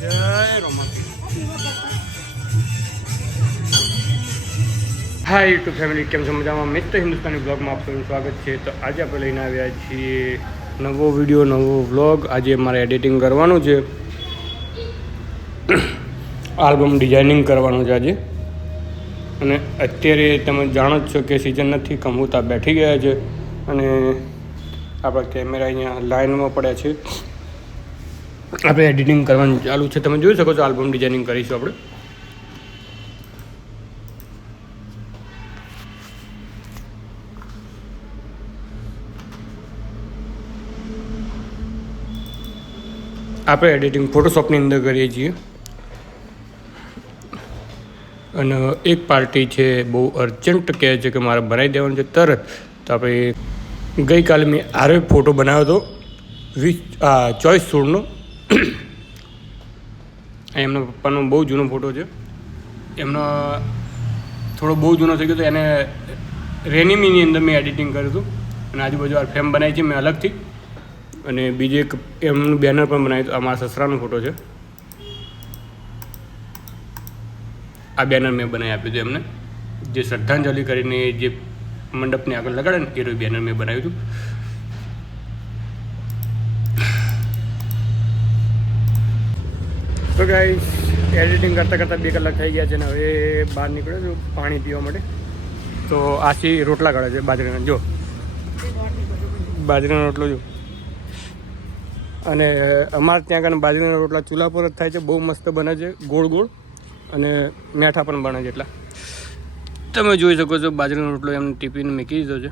જય રોમાપીર હાય YouTube family કેમ છો મજામાં? મિત્ર હિન્દુસ્તાની બ્લોગમાં આપનું સ્વાગત છે. તો આજે આપણે લઈને આવ્યા છીએ નવો વીડિયો નવો વ્લોગ આજે મારે એડિટિંગ કરવાનું છે. આલ્બમ ડિઝાઇનિંગ કરવાનું છે આજે. અને અત્યારે તમે જાણો જ છો કે સિઝન નથી કમુતા બેઠી ગયા છે. અને આપણા કેમેરા અહીંયા લાઇનમાં પડ્યા છે. આપણે એડિટિંગ કરવાનું ચાલુ છે. તમે જોઈ શકો છો આલ્બમ ડિઝાઇનિંગ કરીશું આપણે. આપણે એડિટિંગ ફોટોશોપની અંદર કરીએ છીએ. અને એક પાર્ટી છે બહુ અર્જન્ટ કહે છે કે મારે બનાવી દેવાનું છે તરત. તો આપણે ગઈકાલે મેં આરે ફોટો બનાવ્યો હતો. વીસ ચોઈસ સોળનો. એમના પપ્પાનો બહુ જૂનો ફોટો છે. એમનો થોડો બહુ જૂનો થઈ ગયો તો એને રેનીમીની અંદર મેં એડિટિંગ કર્યું હતું. અને આજુબાજુ આ ફ્રેમ બનાવી છે, મેં અલગથી. અને બીજું એક એમનું બેનર પણ બનાવ્યું હતું, આ મારા સસરાનો ફોટો છે. આ બેનર મેં બનાવી આપ્યું હતું એમને. જે શ્રદ્ધાંજલિ કરીને જે મંડપને આગળ લગાડે ને, એ બેનર મેં બનાવ્યું હતું. તો ગાઈસ એડિટિંગ કરતાં કરતાં બે કલાક થઈ ગયા છે ને હવે બહાર નીકળ્યો છું પાણી પીવા માટે. તો આથી રોટલા કાઢે છે બાજરાના, જો. બાજરાનો રોટલો જો. અને અમારે ત્યાં આગળ બાજરીના રોટલા ચૂલા પર જ થાય છે, બહુ મસ્ત બને છે, ગોળ ગોળ અને મેઠા પણ બને છે એટલા. તમે જોઈ શકો છો બાજરીનો રોટલો એમને ટિફિન મૂકી દીધો છે.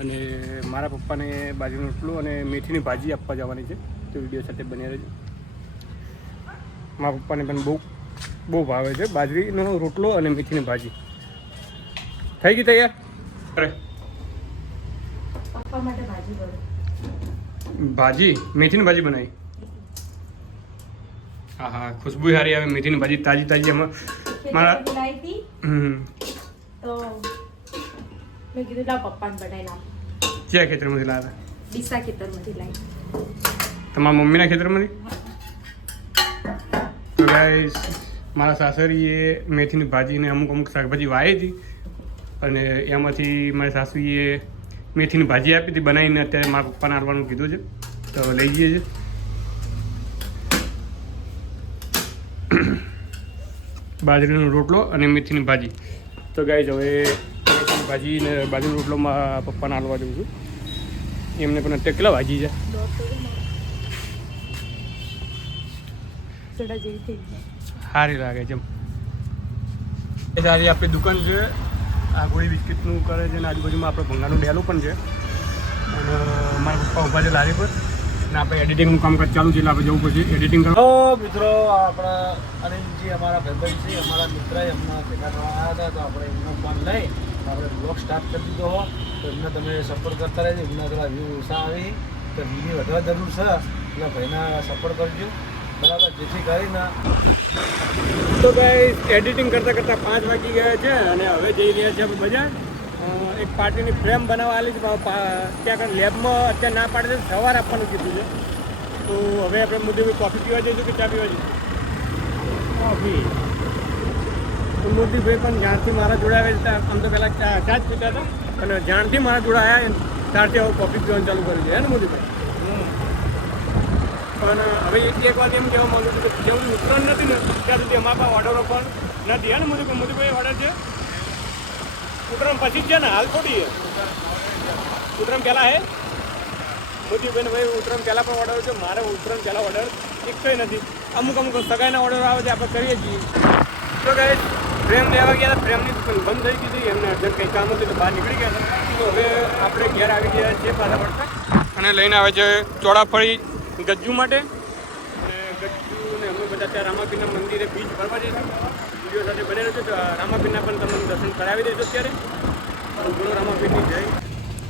અને મારા પપ્પાને બાજરીનો રોટલો અને મેથીની ભાજી આપવા જવાની છે. તો વીડિયો સાથે બની રહેજો. મારા પપ્પાને પણ બહુ બહુ ભાવે છે. બાજરીનો રોટલો અને મેથીની ભાજી. થઈ ગઈ તૈયાર? અરે. ભાજી મેથીની ભાજી બનાવી? હા હા ખુશ્બુ સારી આવે મેથીની ભાજી તાજી તાજી એમાં મારા હમ. તો મેં કીધું લાવ પપ્પાને બનાવી નાખ ક્યાં ખેતરમાંથી લાવ્યા? ડીસા ખેતરમાંથી લાવી. તમારા મમ્મીના ખેતરમાંથી? ગાઈસ, મારા સાસરીએ મેથીની ભાજીને અમુક અમુક શાકભાજી વાવી હતી અને એમાંથી મારી સાસુએ મેથીની ભાજી આપી હતી બનાવીને અત્યારે મારા પપ્પાને આવવાનું કીધું છે. તો લઈ જઈએ છે. બાજરીનો રોટલો અને મેથીની ભાજી. તો ગાઈસ, હવે મેથીની ભાજી ને બાજરીનો રોટલો મારા પપ્પાને હાલવા જઉં છું. એમને પણ અત્યારે કેટલા ભાજી છે? સોડા જેવી થઈ ગઈ. સારી લાગે છે એ સારી આપણી દુકાન છે. આ ગોળી બિસ્કિટનું કરે છે અને આજુબાજુમાં આપણે ભંગાનું ડેલું પણ છે. અને મારા પપ્પા ઊભા છે લારી પર. અને આપણે એડિટિંગનું કામકાજ ચાલુ છે એટલે આપણે જવું પડશે એડિટિંગ કરવા. મિત્રો આપણા અનિલજી અમારા ભાઈબંધ છે અમારા મિત્ર એમના ભેગા થવા આવ્યા હતા તો આપણે એમનો ફોન લઈ આપણે બ્લોગ સ્ટાર્ટ કરી દીધો. હો તો એમને તમે સપોર્ટ કરતા રહેજો. એમના થોડા વ્યૂ ઓછા આવી. તો બીજી વધવા જરૂર છે. એટલે ભાઈના સપોર્ટ કરજો. બરાબર જેથી કરીને તો ભાઈ એડિટિંગ કરતાં કરતાં પાંચ વાગી ગયા છે અને હવે જઈ રહ્યા છે આપણે બજાર. એક પાર્ટીની ફ્રેમ બનાવવા આલી છે ત્યાં આગળ લેબમાં અત્યારે ના પાડે છે સવાર આપવાનું કીધું છે. તો હવે આપણે મુદ્દે કોફી પીવા જઈશું કે ચા પીવા જઈશું? કોફી. તો મોદીભાઈ પણ જ્યારથી મારા જોડે આવે છે આમ તો પહેલાં ચા ચા જ પીતા હતા અને જ્યારથી મારા જોડે આવ્યા ત્યારથી હવે કોફી પીવાનું ચાલુ કર્યું છે હે ને મોદીભાઈ પણ હવે એક વાત એમ કહેવા માગું છું કે જ્યાં સુધી ઉત્તરાયણ નથી ને ત્યાં સુધી અમારા પાસે ઓર્ડરો પણ નથી. ને મોદીભાઈ મોદીભાઈ ઓર્ડર છે. ઉત્તરાયણ પછી જ છે ને, હાલ થોડી ઉત્તરાયણ પહેલાં હે? મોદીભાઈને ભાઈ ઉત્તરાયણ પહેલાં પણ ઓર્ડર છે. મારે ઉત્તરાયણ પહેલાં ઓર્ડર એક કંઈ નથી. અમુક અમુક સગાઈના ઓર્ડર આવે છે, આપણે કરીએ છીએ. તો કહે ફ્રેમ લેવા ગયા, પ્રેમની દુકાન બંધ થઈ ગઈ હતી. એમને અર્જન્ટ કંઈ કામ હતું તો બહાર નીકળી ગયા તો હવે આપણે ઘેર આવી ગયા છીએ પાછા પડતા અને લઈને આવે છે ચોળાફળી ગજ્જુ માટે? અને ગજ્જુ ને અમે બધા ત્યાં રામાપીરના મંદિરે બીચ ફરવા જઈશું વીડિયો સાથે બનેલો છે તો રામાપીરના પણ તમને દર્શન કરાવી દેજો અત્યારે. બોલો રામાપીરની જય.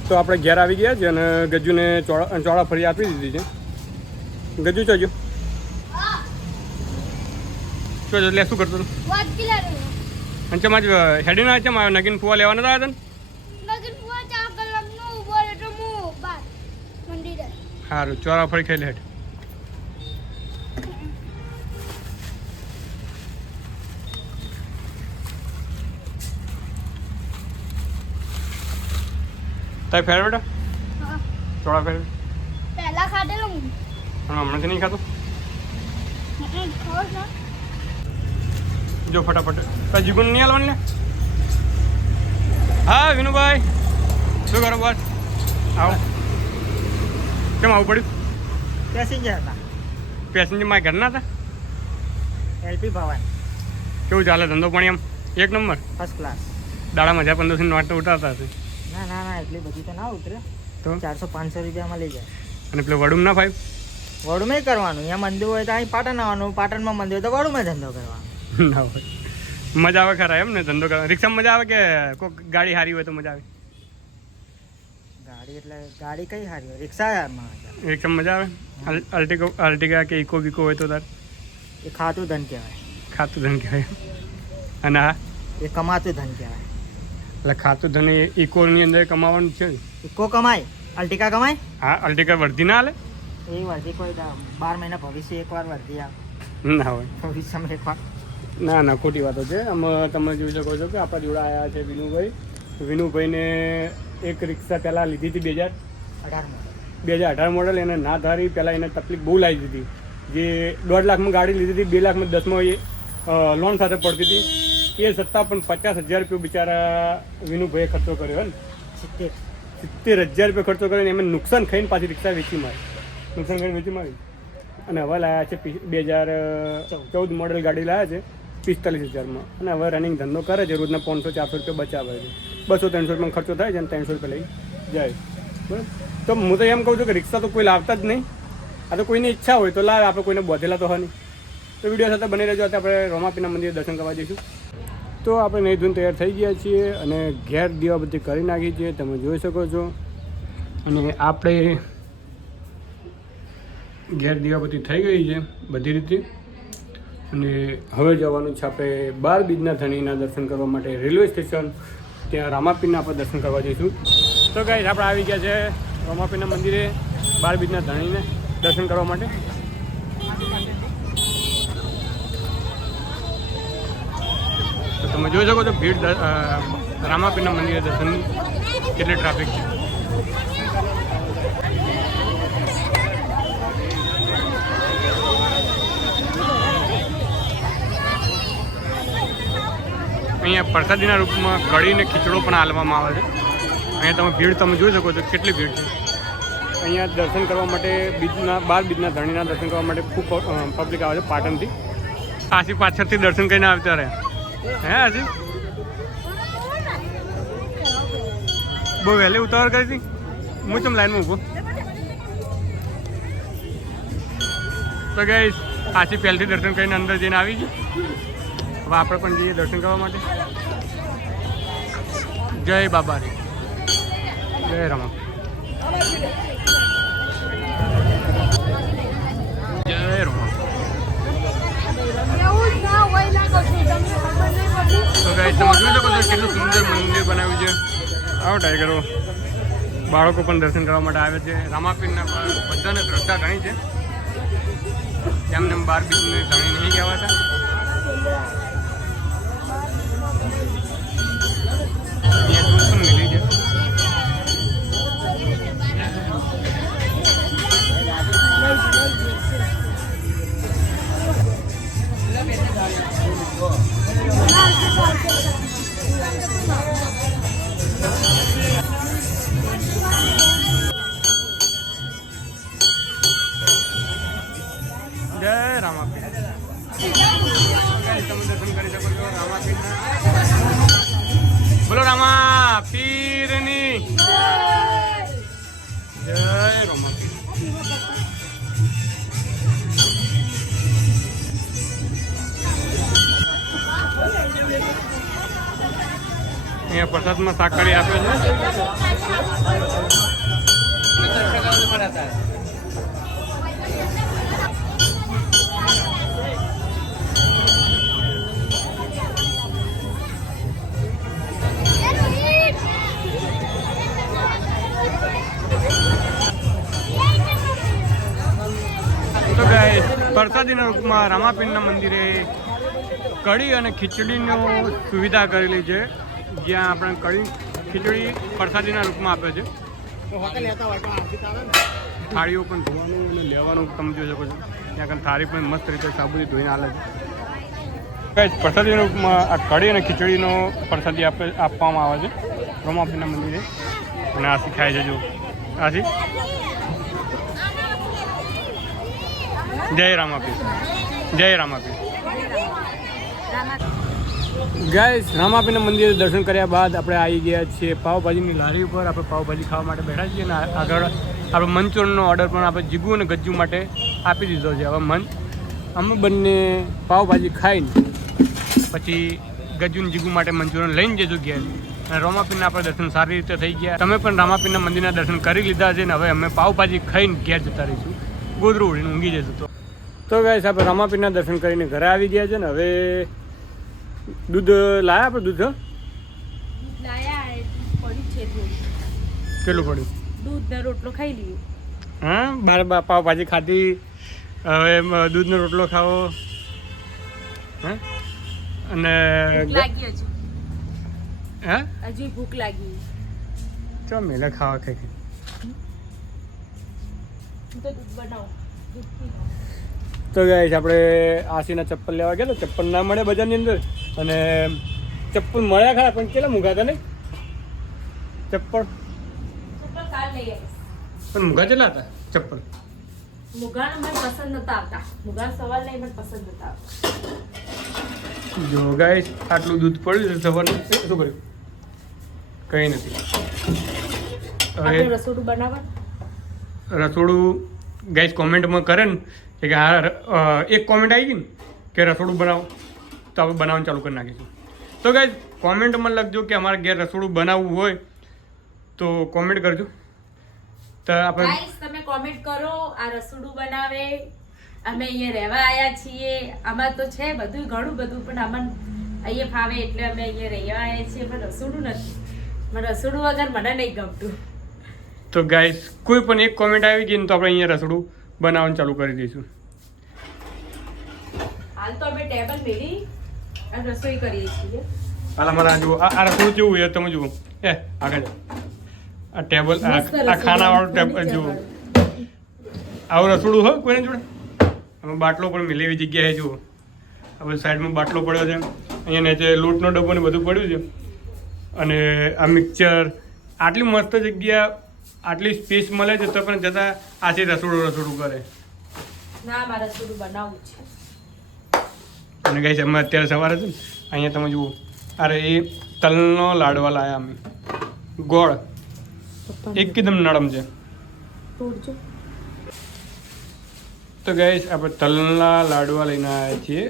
તો આપણે ઘેર આવી ગયા છે અને ગજ્જુને ચોળા ચોળા ફરી આપી દીધી છે. ગજ્જુ ચોજો ચોજો એટલે શું કરતો હતું? અને ચમ આજ ચમ નગીન ફુવા લેવા હતા આવ્યા તને? સારું ચોરા ફરી ખાઈ લેટ તારી ફેર બેટા? ચોરા ફેર પહેલા ખાધેલું પણ હમણાંથી નહીં ખાતો જો ફટાફટ. તાર જીગુન નહીં હાલવાની ને હા વિનુભાઈ. શું કરો બસ આવો. કેમ આવું પડ્યું? પેસેન્જર હતા પેસેન્જર મારા ઘરના હતા? L P Bhavan. કેવું ચાલે? ધંધો પણ એમ એક નંબર? ફર્સ્ટ ક્લાસ દાડા મજા પંદરસો નોટ તો ઉતારતા હશે. ના ના ના એટલી બધી તો ના ઉતરે. તો? ચારસો પાંચસો રૂપિયામાં લઈ જાય. અને પેલું વડુમ ના ફાઈવ વડુમે કરવાનું. અહીંયા મંદિર હોય તો અહીં પાટણ આવવાનું. પાટણમાં મંદિર હોય તો વડુમાં ધંધો કરવાનો. ના હોય. મજા આવે ખરા એમ ને ધંધો કરવા. રિક્ષામાં મજા આવે કે કોઈક ગાડી સારી હોય તો મજા આવે? ગાડી એટલે ગાડી કઈ સારી હોય? રિક્ષામાં મજા. રિક્ષામાં મજા આવે. અલ- અલ્ટિગો કે ઇકો બીકો હોય તો તાર. એ ખાતું ધન કહેવાય. ખાતું ધન કહેવાય. અને હા એ કમાતું ધન કહેવાય. એટલે ખાતું ધન એ ઇકોની અંદર કમાવાનું છે ઇકો કમાય? અલ્ટિકા કમાય? હા અલ્ટિકા વર્ધી ના હાલે? એ વર્ધી કોઈ બાર મહિના ભવિષ્ય એકવાર વર્ધી આવે. ના હોય. ભવિષ્યમાં એકવાર. ના ના ખોટી વાતો છે. આમાં તમે જોઈ શકો છો કે આપણા જોડે આવ્યા છે વિનુભાઈ. વિનુભાઈને એક રિક્ષા પહેલાં લીધી હતી બે હજાર અઢારમાં બે હજાર અઢાર મોડલ એને ના ધારી પહેલાં એને તકલીફ બહુ લાવી દીધી જે દોઢ લાખમાં ગાડી લીધી હતી બે લાખમાં દસમાં એ લોન સાથે પડતી હતી. એ છતાં પણ પચાસ હજાર રૂપિયા બિચારા વિનુભાઈએ ખર્ચો કર્યો ને. સિત્તેર. સિત્તેર હજાર રૂપિયા ખર્ચો કર્યો એમને નુકસાન ખાઈને પાછી રિક્ષા વેચી મારી. નુકસાન ખાઈને વેચી મારી. અને હવે લાયા છે બે હજાર ચૌદ. મોડલ ગાડી લાયા છે પિસ્તાલીસ હજારમાં. અને હવે રનિંગ ધંધો કરે છે રોજના પાંચસો ચારસો રૂપિયા બચાવે છે. બસો ત્રણસો રૂપિયામાં ખર્ચો થાય છે અને ત્રણસો રૂપિયા લઈ જાય. બરાબર? તો હું તો એમ કહું છું કે રિક્ષા તો કોઈ લાવતા જ નહીં. આ તો કોઈની ઈચ્છા હોય તો લાવે, આપણે કોઈને બોધેલા તો હોય નહીં. તો વીડિયો સાથે બની રહેજો. આપણે રોમાપીના મંદિરે દર્શન કરવા જઈશું. તો આપણે નહીં ધૂન તૈયાર થઈ ગયા છીએ અને ઘેર દીવા બધી કરી નાખી છે. તમે જોઈ શકો છો. અને આપણે ઘેર દીવાબત્તી થઈ ગઈ છે બધી રીતે. અને હવે જવાનું છે આપણે બાર બીજના ધણીના દર્શન કરવા માટે રેલવે સ્ટેશન. ત્યાં રામાપીરના આપણે દર્શન કરવા જઈશું. તો ગાઈસ આપણે આવી ગયા છે રામાપીરના મંદિરે, બાર બીજના ધણીને દર્શન કરવા માટે. તો તમે જોઈ શકો છો ભીડ રામાપીરના મંદિરે દર્શન, કેટલી ટ્રાફિક છે. અહીંયા પ્રસાદીના રૂપમાં કઢીને ખીચડો પણ હાલવામાં આવે છે. અહીંયા તમે ભીડ તમે જોઈ શકો છો કેટલી ભીડ છે. અહીંયા દર્શન કરવા માટે બીજના, બાર બીજના ધણીના દર્શન કરવા માટે ખૂબ પબ્લિક આવે છે પાટણથી. આશી પાછળથી દર્શન કરીને આવતા રહે. હે આશી બહુ વહેલી ઉતાવળ કરી હતી? હું ચમ લાઈનમાં ઊભો? તો ગઈ આશી પહેલથી દર્શન કરીને અંદર જઈને આવી ગઈ હવે આપણે પણ જઈએ દર્શન કરવા માટે. જય બાબા રે જય રમા. જય રમા. તો ગાઈસ તમે જોઈ સુંદર મંદિર બનાવ્યું છે. આવો ટાઈગરો બાળકો પણ દર્શન કરવા માટે આવે છે. રામાપીરના બધાને શ્રદ્ધા ઘણી છે. એમને એમ બાર બીજને ઘણી નહીં કહેવાતા જય રામાપીર. તમે દર્શન કરી શકો છો રામાપીરના. બોલો રામા પીરની જય રામાપીર. અહીંયા પ્રસાદમાં સાકડી આપે છે. પ્રસાદીના રૂપમાં રામાપીરના મંદિરે કઢી અને ખીચડીનો સુવિધા કરેલી છે, જ્યાં આપણે કઢી, ખીચડી પ્રસાદીના રૂપમાં આપે છે. થાળીઓ પણ ધોવાનું અને લેવાનું તમે જોઈ શકો છો. ત્યાં આગળ થાળી પણ મસ્ત રીતે સાબુથી ધોઈને આલે છે. કઈ રૂપમાં આ કઢી અને ખીચડીનો પ્રસાદી આપે, આપવામાં આવે છે. રમાપીના મંદિરે. અને આ ખાય છે જો. આથી જય રામાપી જય રામાપી ગાઈસ રામાપીના મંદિરે દર્શન કર્યા બાદ આપણે આવી ગયા છીએ પાવભાજીની લારી ઉપર. આપણે પાવભાજી ખાવા માટે બેઠા છીએ અને આગળ આપણે મંચુરનનો ઓર્ડર પણ આપણે જીગુ અને ગજ્જુ માટે આપી દીધો છે. હવે મન અમે બંને પાવભાજી ખાઈને પછી ગજ્જુ જીગુ માટે મંચુરન લઈને જજો ઘેર. અને રામાપીરના આપણે દર્શન સારી રીતે થઈ ગયા. તમે પણ રામાપીરના મંદિરના દર્શન કરી લીધા છે ને હવે અમે પાવભાજી ખાઈને ઘેર જતા રહીશું. ગોદરું ઉડીને ઊંઘી જઈશું તો. તો ગાઈસ આપણે રામાપીરના દર્શન કરીને ઘરે આવી ગયા છે ને હવે દૂધ લાયા આપણે દૂધ લાયા પડી છે થોડી. કેટલું પડ્યું? દૂધ રોટલો ખાઈ લઈએ હા બાર બા પાવભાજી ખાધી હવે દૂધનો રોટલો ખાવો. હા? અને લાગી હજુ. હા? હજુ ભૂખ લાગી. ચો મેલે ખાવા ખાઈ તો ગાઈસ આપણે આસીના ચપ્પલ લેવા ગયા તો ચપ્પલ ના મળે બજારની અંદર. અને ચપ્પલ મળ્યા ખરા પણ કેટલા મૂંઘા હતા ને ચપ્પલ. પણ મૂંઘા કેટલા હતા ચપ્પલ? મુગાણ મને પસંદ નતા આવતા. મુગાણ સવાલ નહીં મને પસંદ નતા આવતા. જો ગાઈસ આટલું દૂધ પડ્યું છે સવારનું. શું કર્યું? કંઈ નથી. હવે રસોડું રસોડું ગાઈસ કોમેન્ટમાં કરે ને, કે આ એક કોમેન્ટ આવી ગઈ ને, કે રસોડું બનાવો. તો આપણે બનાવવાનું ચાલુ કરી નાખીશું. તો ગાઈસ કોમેન્ટમાં લખજો કે અમારે ઘેર રસોડું બનાવવું હોય, તો કોમેન્ટ કરજો. તો આપણે તમે કોમેન્ટ કરો, આ રસોડું બનાવે, અમે અહીંયા રહેવા આવ્યા છીએ. આમાં તો છે બધું ઘણું બધું, પણ અમને અહીંયા ફાવે એટલે અમે અહીંયા રહેવા આવ્યા છીએ, પણ રસોડું નથી. પણ રસોડું વગર મને નહીં ગમતું. તો ગાઈસ કોઈ પણ એક કોમેન્ટ આવી ગઈ ને તો આપણે અહીંયા રસોડું બનાવવાનું ચાલુ કરી દઈશું. હાલ તો અમે ટેબલ મેળી અને રસોઈ કરીએ છીએ હાલ અમારા જુઓ આ રસોડું કેવું છે? તમે જુઓ. એ આગળ. આ ટેબલ આ ખાનાવાળું ટેબલ જુઓ. આવું રસોડું હોય કોઈને જોડે? આમાં બાટલો પણ મિલે એવી જગ્યાએ જુઓ. હવે સાઈડમાં બાટલો પડ્યો છે. અહીંયા નીચે લોટનો ડબ્બો ને બધું પડ્યું છે. અને આ મિક્સર આટલી મસ્ત જગ્યા આટલી સ્પેસ મળે છે તો પણ જતાં આથી રસોડું રસોડું કરે. ના મારે રસોડું બનાવવું છે. અને ગઈ અમે અત્યારે સવારે છે ને અહીંયા તમે જુઓ. અરે એ તલનો લાડવા લાયા અમે. ગોળ. એકદમ નરમ છે. તો ગઈ આપણે તલના લાડવા લઈને આવ્યા છીએ.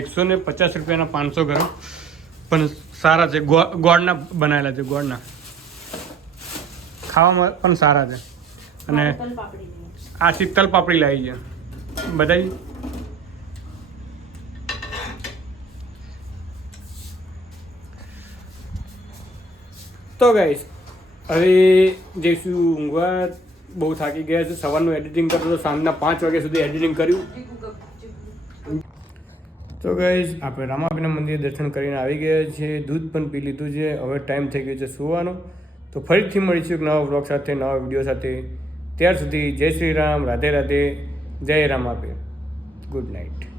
એકસો ને પચાસ રૂપિયાના પાંચસો ગ્રામ પણ સારા છે. ગોળના બનાવેલા છે ગોળના. ખાવામાં પણ સારા છે. અને આ શીતલ પાપડી લાવી છે. બધાય. તો ગાઈશ હવે જઈશું ઊંઘવા. બહુ થાકી ગયા છે. સવારનું એડિટિંગ કરતો તો સાંજના પાંચ વાગ્યા સુધી એડિટિંગ કર્યું. તો ગાઈશ આપણે રામાપીના મંદિરે દર્શન કરીને આવી ગયા છે દૂધ પણ પી લીધું છે. હવે ટાઈમ થઈ ગયો છે સુવાનો. તો ફરીથી મળીશું એક નવા બ્લોગ સાથે, નવા વીડિયો સાથે. ત્યાર સુધી જય શ્રી રામ, રાધે રાધે, જય રામ આપે. Good night